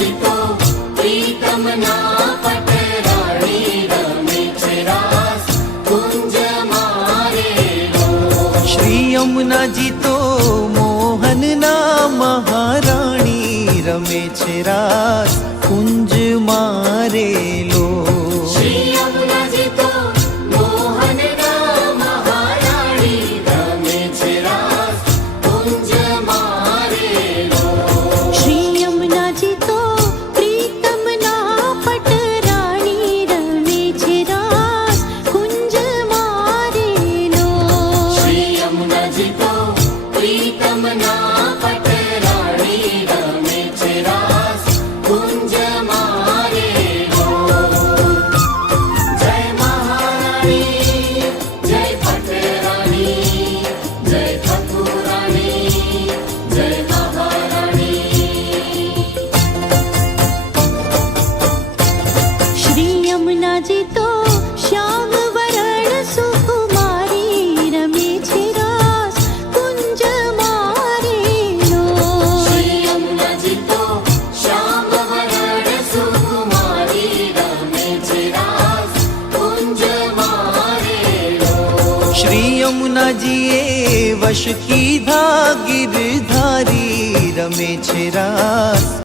જી તો પ્રીતમના પટરાણી રમે છે રાસ કુંજ મારેલો. શ્રી યમુનાજી તો મોહનના મહારાણી રમે છે રાસ કુંજ મારેલો. શ્રી યમુનાજી તો મોહનના મહારાણી રમે છે રાસ કુંજ મારેલો. શ્રી યમુનાજી તો પ્રીતમના પટરાણી રમે છે રાસ કુંજ મારેલો. શ્રી યમુનાજી તો પ્રીતમના પટરાણી રમે છે રાસ કુંજ મારેલો. જય મહારાણી જય પટરાણી જય ઠાકુરાણી જય મહારાણી. શ્રી યમુનાજી તો શ્યામ વરણ સુકુમારી રમે છે રાસ કુંજ મારેલો. શ્રી યમુનાજી તો શ્યામ વરણ સુકુમારી રમે છે રાસ કુંજ મારેલો. શ્રી યમુનાજીએ વશ કીધા ગિરધારી રમે છે રાસ